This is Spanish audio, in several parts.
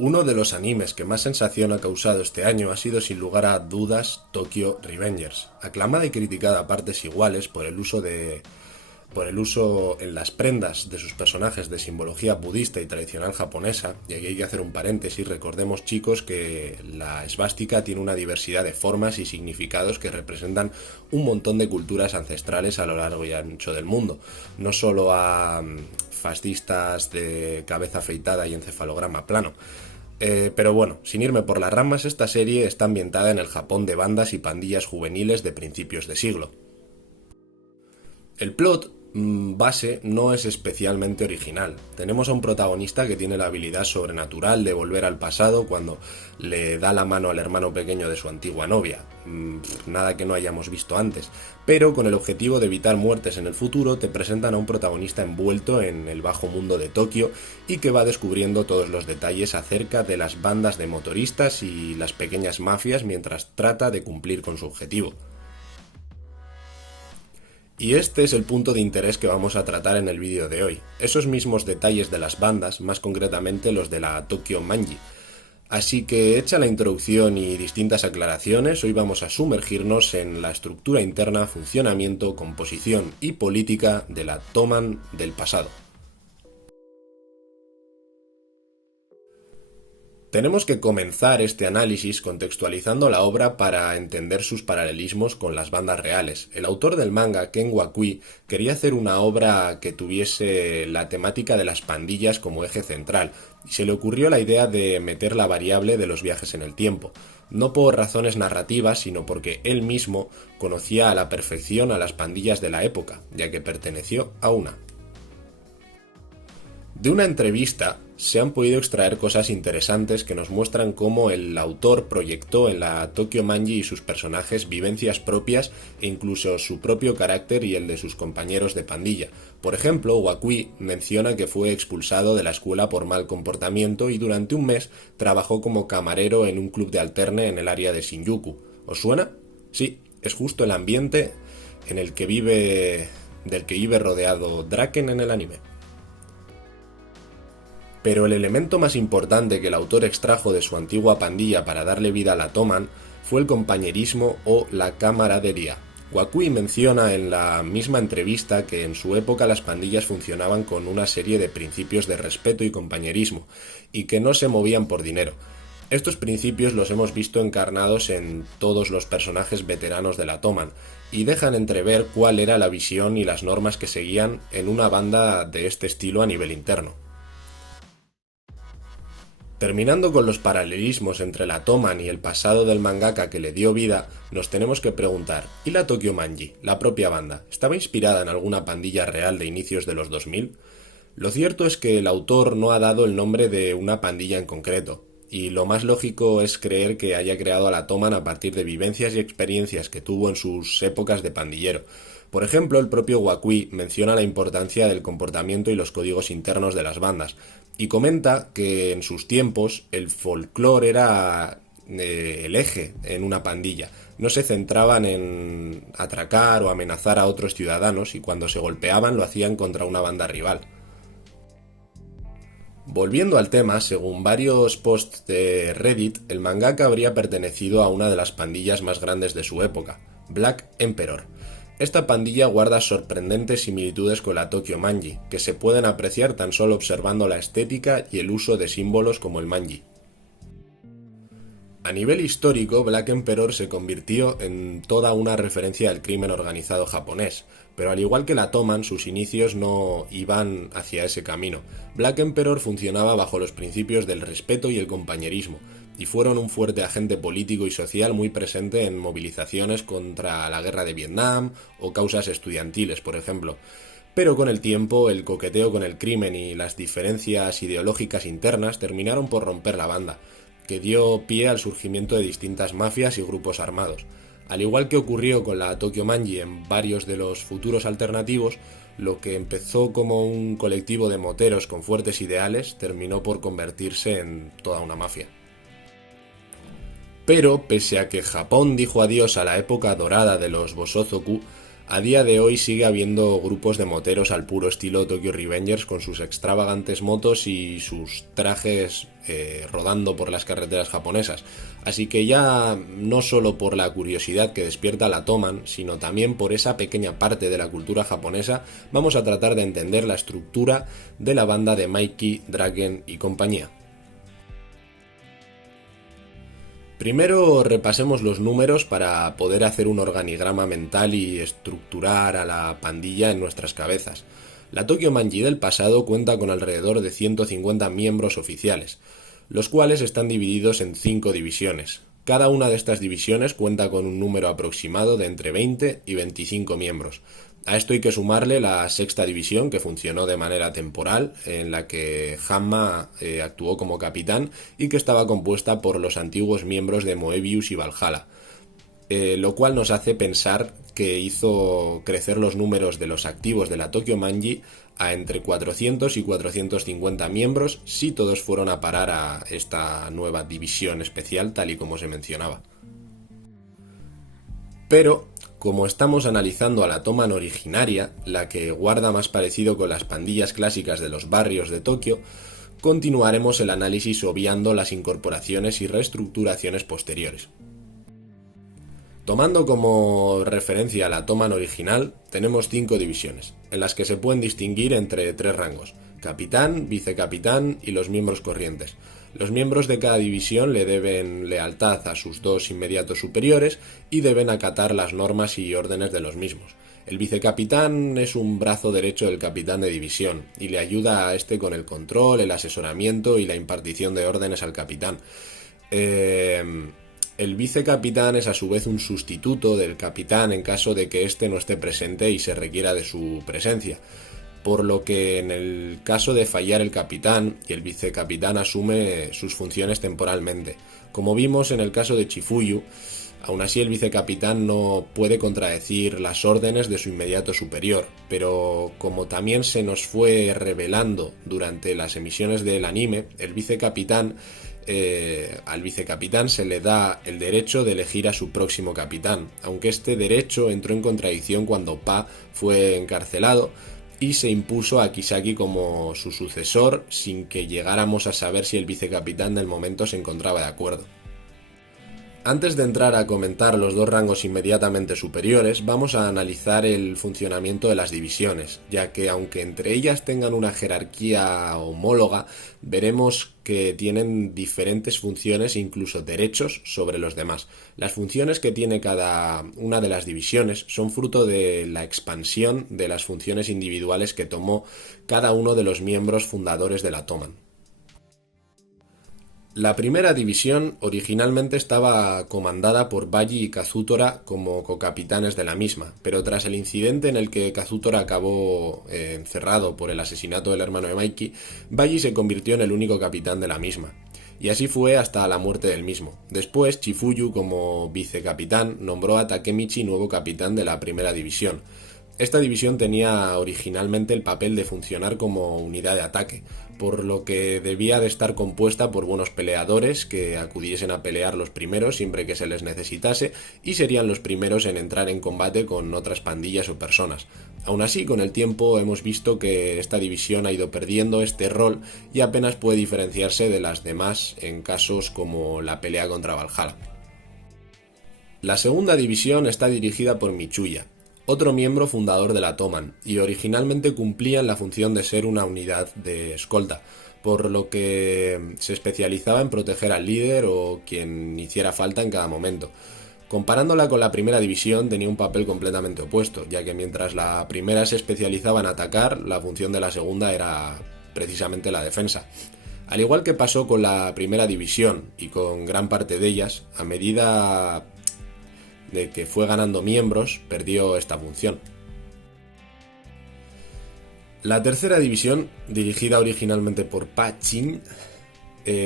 Uno de los animes que más sensación ha causado este año ha sido sin lugar a dudas Tokyo Revengers, aclamada y criticada a partes iguales por el uso en las prendas de sus personajes de simbología budista y tradicional japonesa. Y aquí hay que hacer un paréntesis: recordemos, chicos, que la esvástica tiene una diversidad de formas y significados que representan un montón de culturas ancestrales a lo largo y ancho del mundo, no solo a fascistas de cabeza afeitada y encefalograma plano. Pero bueno, sin irme por las ramas, esta serie está ambientada en el Japón de bandas y pandillas juveniles de principios de siglo. El plot base no es especialmente original. Tenemos a un protagonista que tiene la habilidad sobrenatural de volver al pasado cuando le da la mano al hermano pequeño de su antigua novia. Nada que no hayamos visto antes. Pero con el objetivo de evitar muertes en el futuro, te presentan a un protagonista envuelto en el bajo mundo de Tokio y que va descubriendo todos los detalles acerca de las bandas de motoristas y las pequeñas mafias mientras trata de cumplir con su objetivo. Y este es el punto de interés que vamos a tratar en el vídeo de hoy, esos mismos detalles de las bandas, más concretamente los de la Tokyo Manji. Así que, hecha la introducción y distintas aclaraciones, hoy vamos a sumergirnos en la estructura interna, funcionamiento, composición y política de la Toman del pasado. Tenemos que comenzar este análisis contextualizando la obra para entender sus paralelismos con las bandas reales. El autor del manga, Ken Wakui, quería hacer una obra que tuviese la temática de las pandillas como eje central, y se le ocurrió la idea de meter la variable de los viajes en el tiempo, no por razones narrativas, sino porque él mismo conocía a la perfección a las pandillas de la época, ya que perteneció a una. De una entrevista se han podido extraer cosas interesantes que nos muestran cómo el autor proyectó en la Tokyo Manji y sus personajes vivencias propias e incluso su propio carácter y el de sus compañeros de pandilla. Por ejemplo, Wakui menciona que fue expulsado de la escuela por mal comportamiento y durante un mes trabajó como camarero en un club de alterne en el área de Shinjuku. ¿Os suena? Sí, es justo el ambiente en el que del que vive rodeado Draken en el anime. Pero el elemento más importante que el autor extrajo de su antigua pandilla para darle vida a la Toman fue el compañerismo o la camaradería. Wakui menciona en la misma entrevista que en su época las pandillas funcionaban con una serie de principios de respeto y compañerismo, y que no se movían por dinero. Estos principios los hemos visto encarnados en todos los personajes veteranos de la Toman, y dejan entrever cuál era la visión y las normas que seguían en una banda de este estilo a nivel interno. Terminando con los paralelismos entre la Toman y el pasado del mangaka que le dio vida, nos tenemos que preguntar, ¿y la Tokyo Manji, la propia banda, estaba inspirada en alguna pandilla real de inicios de los 2000? Lo cierto es que el autor no ha dado el nombre de una pandilla en concreto, y lo más lógico es creer que haya creado a la Toman a partir de vivencias y experiencias que tuvo en sus épocas de pandillero. Por ejemplo, el propio Wakui menciona la importancia del comportamiento y los códigos internos de las bandas, y comenta que en sus tiempos el folclore era el eje en una pandilla. No se centraban en atracar o amenazar a otros ciudadanos, y cuando se golpeaban lo hacían contra una banda rival. Volviendo al tema, según varios posts de Reddit, el mangaka habría pertenecido a una de las pandillas más grandes de su época, Black Emperor. Esta pandilla guarda sorprendentes similitudes con la Tokyo Manji, que se pueden apreciar tan solo observando la estética y el uso de símbolos como el manji. A nivel histórico, Black Emperor se convirtió en toda una referencia al crimen organizado japonés, pero al igual que la Toman, sus inicios no iban hacia ese camino. Black Emperor funcionaba bajo los principios del respeto y el compañerismo, y fueron un fuerte agente político y social muy presente en movilizaciones contra la guerra de Vietnam o causas estudiantiles, por ejemplo. Pero con el tiempo, el coqueteo con el crimen y las diferencias ideológicas internas terminaron por romper la banda, que dio pie al surgimiento de distintas mafias y grupos armados. Al igual que ocurrió con la Tokyo Manji en varios de los futuros alternativos, lo que empezó como un colectivo de moteros con fuertes ideales terminó por convertirse en toda una mafia. Pero, pese a que Japón dijo adiós a la época dorada de los Bosozoku, A día de hoy sigue habiendo grupos de moteros al puro estilo Tokyo Revengers con sus extravagantes motos y sus trajes rodando por las carreteras japonesas. Así que ya no solo por la curiosidad que despierta la Toman, sino también por esa pequeña parte de la cultura japonesa, vamos a tratar de entender la estructura de la banda de Mikey, Draken y compañía. Primero repasemos los números para poder hacer un organigrama mental y estructurar a la pandilla en nuestras cabezas. La Tokyo Manji del pasado cuenta con alrededor de 150 miembros oficiales, los cuales están divididos en 5 divisiones. Cada una de estas divisiones cuenta con un número aproximado de entre 20 y 25 miembros. A esto hay que sumarle la sexta división, que funcionó de manera temporal, en la que Hanma actuó como capitán y que estaba compuesta por los antiguos miembros de Moebius y Valhalla, lo cual nos hace pensar que hizo crecer los números de los activos de la Tokyo Manji a entre 400 y 450 miembros si todos fueron a parar a esta nueva división especial tal y como se mencionaba. Pero, como estamos analizando a la Toman originaria, la que guarda más parecido con las pandillas clásicas de los barrios de Tokio, continuaremos el análisis obviando las incorporaciones y reestructuraciones posteriores. Tomando como referencia a la Toman original, tenemos 5 divisiones, en las que se pueden distinguir entre 3 rangos: capitán, vicecapitán y los miembros corrientes. Los miembros de cada división le deben lealtad a sus 2 inmediatos superiores y deben acatar las normas y órdenes de los mismos. El vicecapitán es un brazo derecho del capitán de división y le ayuda a este con el control, el asesoramiento y la impartición de órdenes al capitán. El vicecapitán es a su vez un sustituto del capitán en caso de que éste no esté presente y se requiera de su presencia, por lo que en el caso de fallar el capitán, el vicecapitán asume sus funciones temporalmente. Como vimos en el caso de Chifuyu, aún así el vicecapitán no puede contradecir las órdenes de su inmediato superior, pero como también se nos fue revelando durante las emisiones del anime, al vicecapitán se le da el derecho de elegir a su próximo capitán, aunque este derecho entró en contradicción cuando Pa fue encarcelado y se impuso a Kisaki como su sucesor sin que llegáramos a saber si el vicecapitán del momento se encontraba de acuerdo. Antes de entrar a comentar los 2 rangos inmediatamente superiores, vamos a analizar el funcionamiento de las divisiones, ya que aunque entre ellas tengan una jerarquía homóloga, veremos que tienen diferentes funciones e incluso derechos sobre los demás. Las funciones que tiene cada una de las divisiones son fruto de la expansión de las funciones individuales que tomó cada uno de los miembros fundadores de la Toman. La primera división originalmente estaba comandada por Baji y Kazutora como cocapitanes de la misma, pero tras el incidente en el que Kazutora acabó encerrado por el asesinato del hermano de Mikey, Baji se convirtió en el único capitán de la misma. Y así fue hasta la muerte del mismo. Después, Chifuyu, como vicecapitán, nombró a Takemichi nuevo capitán de la primera división. Esta división tenía originalmente el papel de funcionar como unidad de ataque, por lo que debía de estar compuesta por buenos peleadores que acudiesen a pelear los primeros siempre que se les necesitase y serían los primeros en entrar en combate con otras pandillas o personas. Aún así, con el tiempo hemos visto que esta división ha ido perdiendo este rol y apenas puede diferenciarse de las demás en casos como la pelea contra Valhalla. La segunda división está dirigida por Michuya, otro miembro fundador de la Toman, y originalmente cumplían la función de ser una unidad de escolta, por lo que se especializaba en proteger al líder o quien hiciera falta en cada momento. Comparándola con la primera división tenía un papel completamente opuesto, ya que mientras la primera se especializaba en atacar, la función de la segunda era precisamente la defensa. Al igual que pasó con la primera división y con gran parte de ellas, a medida de que fue ganando miembros, perdió esta función. La tercera división, dirigida originalmente por Pa Chin,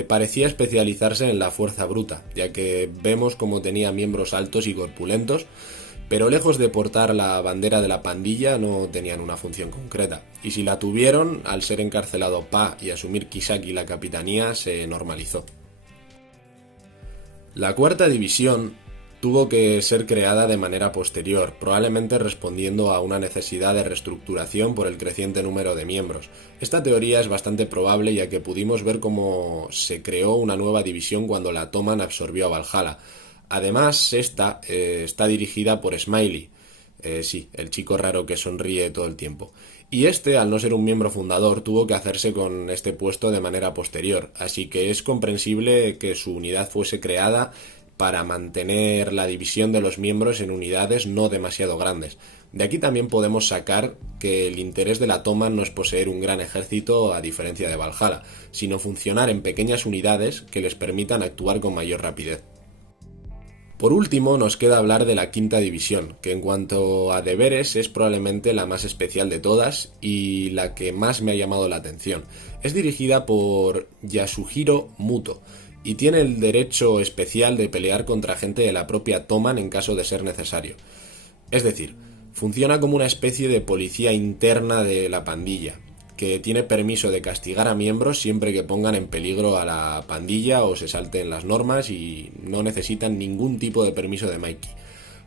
parecía especializarse en la fuerza bruta, ya que vemos como tenía miembros altos y corpulentos, pero lejos de portar la bandera de la pandilla no tenían una función concreta, y si la tuvieron, al ser encarcelado Pa y asumir Kisaki la capitanía, se normalizó. La cuarta división tuvo que ser creada de manera posterior, probablemente respondiendo a una necesidad de reestructuración por el creciente número de miembros. Esta teoría es bastante probable, ya que pudimos ver cómo se creó una nueva división cuando la Toman absorbió a Valhalla. Además, esta está dirigida por Smiley, sí, el chico raro que sonríe todo el tiempo. Y este, al no ser un miembro fundador, tuvo que hacerse con este puesto de manera posterior, así que es comprensible que su unidad fuese creada para mantener la división de los miembros en unidades no demasiado grandes. De aquí también podemos sacar que el interés de la Toman no es poseer un gran ejército a diferencia de Valhalla, sino funcionar en pequeñas unidades que les permitan actuar con mayor rapidez. Por último, nos queda hablar de la quinta división, que en cuanto a deberes es probablemente la más especial de todas y la que más me ha llamado la atención. Es dirigida por Yasuhiro Muto y tiene el derecho especial de pelear contra gente de la propia Toman en caso de ser necesario. Es decir, funciona como una especie de policía interna de la pandilla, que tiene permiso de castigar a miembros siempre que pongan en peligro a la pandilla o se salten las normas y no necesitan ningún tipo de permiso de Mikey.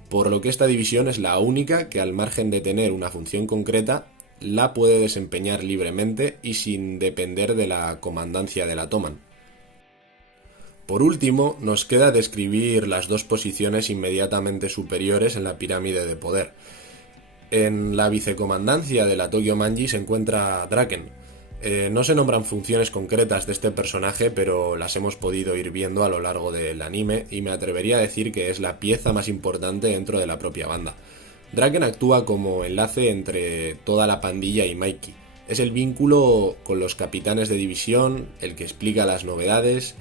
Por lo que esta división es la única que, al margen de tener una función concreta, la puede desempeñar libremente y sin depender de la comandancia de la Toman. Por último, nos queda describir las dos posiciones inmediatamente superiores en la pirámide de poder. En la vicecomandancia de la Tokyo Manji se encuentra Draken. No se nombran funciones concretas de este personaje, pero las hemos podido ir viendo a lo largo del anime y me atrevería a decir que es la pieza más importante dentro de la propia banda. Draken actúa como enlace entre toda la pandilla y Mikey. Es el vínculo con los capitanes de división, el que explica las novedades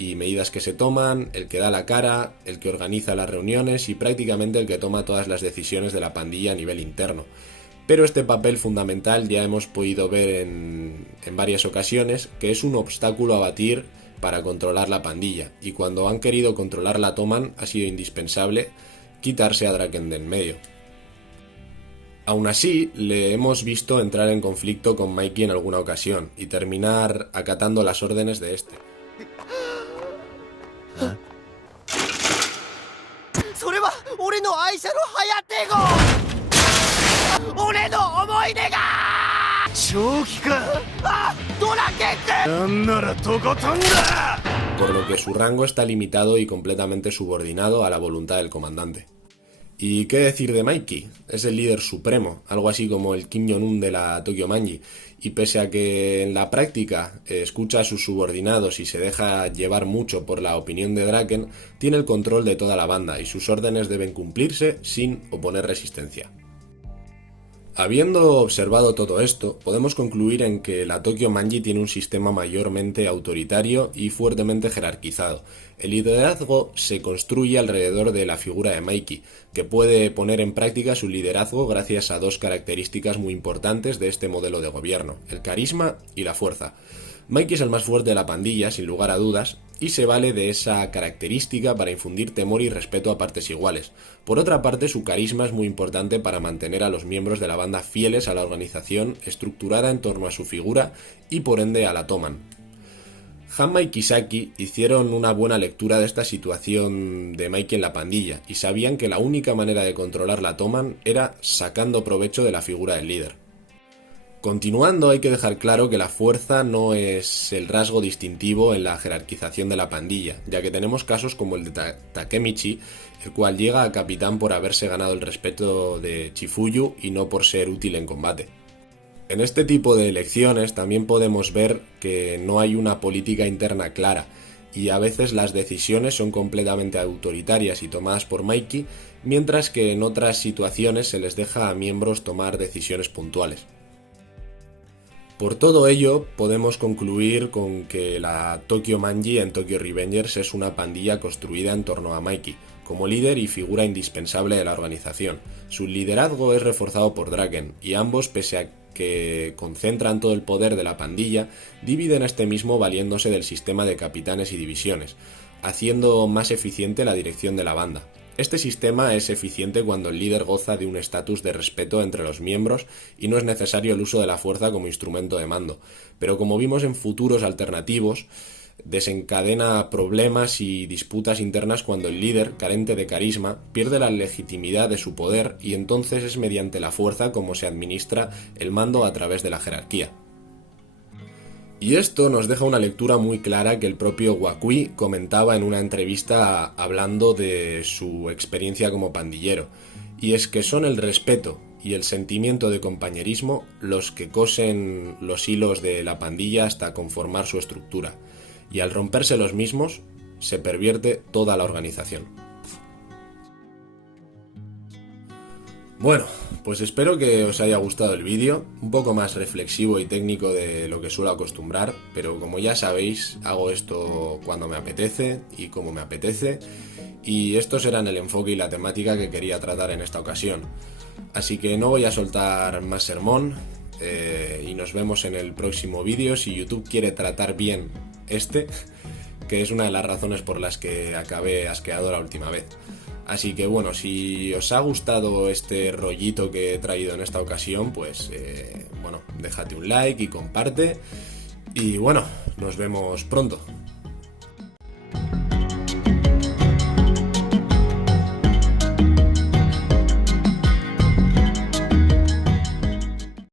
y medidas que se toman, el que da la cara, el que organiza las reuniones y prácticamente el que toma todas las decisiones de la pandilla a nivel interno. Pero este papel fundamental ya hemos podido ver en varias ocasiones que es un obstáculo a batir para controlar la pandilla, y cuando han querido controlar la Toman ha sido indispensable quitarse a Draken de en medio. Aún así, le hemos visto entrar en conflicto con Mikey en alguna ocasión y terminar acatando las órdenes de este. Por lo que su rango está limitado y completamente subordinado a la voluntad del comandante. ¿Y qué decir de Mikey? Es el líder supremo, algo así como el Kim Jong-un de la Tokyo Manji, y pese a que en la práctica escucha a sus subordinados y se deja llevar mucho por la opinión de Draken, tiene el control de toda la banda y sus órdenes deben cumplirse sin oponer resistencia. Habiendo observado todo esto, podemos concluir en que la Tokyo Manji tiene un sistema mayormente autoritario y fuertemente jerarquizado. El liderazgo se construye alrededor de la figura de Mikey, que puede poner en práctica su liderazgo gracias a dos características muy importantes de este modelo de gobierno: el carisma y la fuerza. Mikey es el más fuerte de la pandilla, sin lugar a dudas, y se vale de esa característica para infundir temor y respeto a partes iguales. Por otra parte, su carisma es muy importante para mantener a los miembros de la banda fieles a la organización estructurada en torno a su figura y por ende a la Toman. Hanma y Kisaki hicieron una buena lectura de esta situación de Mikey en la pandilla y sabían que la única manera de controlar la Toman era sacando provecho de la figura del líder. Continuando, hay que dejar claro que la fuerza no es el rasgo distintivo en la jerarquización de la pandilla, ya que tenemos casos como el de Takemichi, el cual llega a capitán por haberse ganado el respeto de Chifuyu y no por ser útil en combate. En este tipo de elecciones también podemos ver que no hay una política interna clara, y a veces las decisiones son completamente autoritarias y tomadas por Mikey, mientras que en otras situaciones se les deja a miembros tomar decisiones puntuales. Por todo ello, podemos concluir con que la Tokyo Manji en Tokyo Revengers es una pandilla construida en torno a Mikey, como líder y figura indispensable de la organización. Su liderazgo es reforzado por Draken, y ambos, pese a que concentran todo el poder de la pandilla, dividen este mismo valiéndose del sistema de capitanes y divisiones, haciendo más eficiente la dirección de la banda. Este sistema es eficiente cuando el líder goza de un estatus de respeto entre los miembros y no es necesario el uso de la fuerza como instrumento de mando, pero como vimos en futuros alternativos, desencadena problemas y disputas internas cuando el líder, carente de carisma, pierde la legitimidad de su poder y entonces es mediante la fuerza como se administra el mando a través de la jerarquía. Y esto nos deja una lectura muy clara que el propio Wakui comentaba en una entrevista hablando de su experiencia como pandillero, y es que son el respeto y el sentimiento de compañerismo los que cosen los hilos de la pandilla hasta conformar su estructura, y al romperse los mismos se pervierte toda la organización. Bueno, pues espero que os haya gustado el vídeo, un poco más reflexivo y técnico de lo que suelo acostumbrar, pero como ya sabéis, hago esto cuando me apetece y como me apetece, y estos eran el enfoque y la temática que quería tratar en esta ocasión. Así que no voy a soltar más sermón, y nos vemos en el próximo vídeo si YouTube quiere tratar bien que es una de las razones por las que acabé asqueado la última vez. Así que bueno, si os ha gustado este rollito que he traído en esta ocasión, pues bueno, déjate un like y comparte. Y bueno, nos vemos pronto.